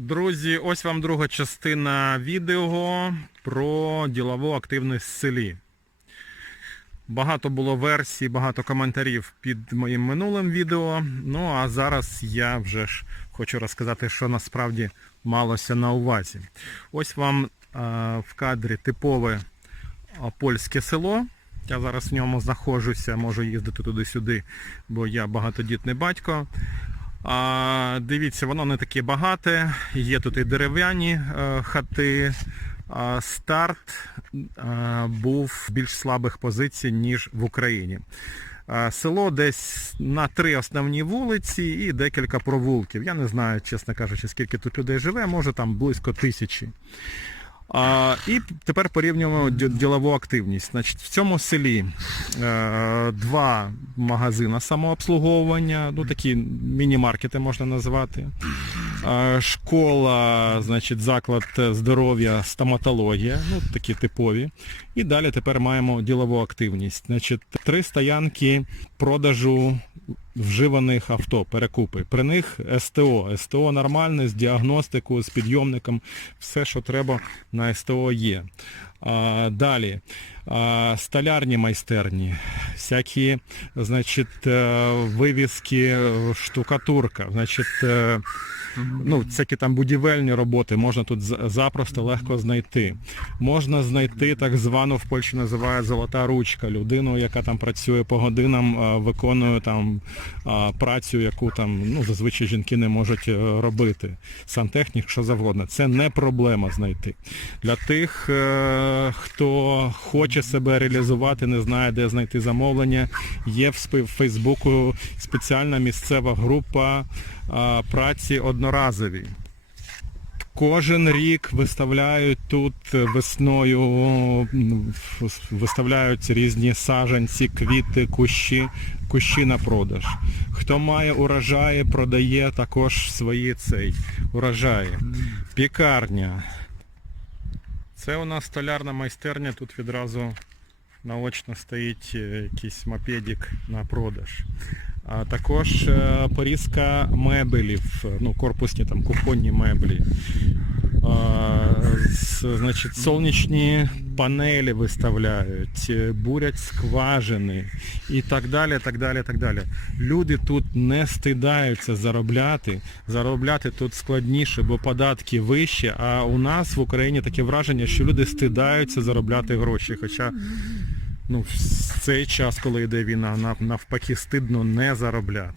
Друзі, ось вам друга частина відео про ділову активність в селі. Багато було версій, багато коментарів під моїм минулим відео. Ну а зараз я вже ж хочу розказати, що насправді малося на увазі. Ось вам в кадрі типове польське село. Я зараз в ньому знаходжуся, можу їздити туди-сюди, бо я багатодітний батько. А, дивіться, воно не таке багате. Є тут і дерев'яні е, хати. А, старт е, був в більш слабих позицій, ніж в Україні. А, село десь на три основні вулиці і декілька провулків. Я не знаю, чесно кажучи, скільки тут людей живе, може там близько тисячі. А, і тепер порівнюємо ділову активність. Значить, в цьому селі е, два магазини самообслуговування, ну такі міні-маркети можна назвати. Е, школа, значить, заклад здоров'я, стоматологія, ну такі типові. І далі тепер маємо ділову активність. Значить, три стоянки продажу вживаних авто, перекупи. При них СТО. СТО нормальне, з діагностикою, з підйомником, все, що треба на СТО є. А, далі. А, столярні майстерні, всякі, значить, е, вивіски, штукатурка, значить, е, ну, всякі там будівельні роботи можна тут запросто легко знайти. Можна знайти так звану в Польщі називають золота ручка, людину, яка там працює по годинам, виконує там працю, яку там ну, зазвичай жінки не можуть е, робити. Сантехнік, що завгодно. Це не проблема знайти. Для тих, е, хто хоче себе реалізувати, не знає, де знайти замовлення, є в Фейсбуку спеціальна місцева група праці одноразові. Кожен рік виставляють тут весною, виставляють різні саджанці, квіти, кущі, кущі на продаж. Хто має урожаї, продає також свої цей урожаї. Пікарня. Це у нас столярна майстерня, тут відразу наочно стоїть е, якийсь мопедик на продаж. Також е, порізка мебелів, ну, корпусні там кухонні меблі. Значить, сонячні панелі виставляють, е, бурять скважини і так далі, так далі, так далі. Люди тут не стидаються заробляти. Заробляти тут складніше, бо податки вищі, а у нас в Україні таке враження, що люди стидаються заробляти гроші. Хоча ну, в цей час, коли йде війна, нав- навпаки, стидно не заробляти.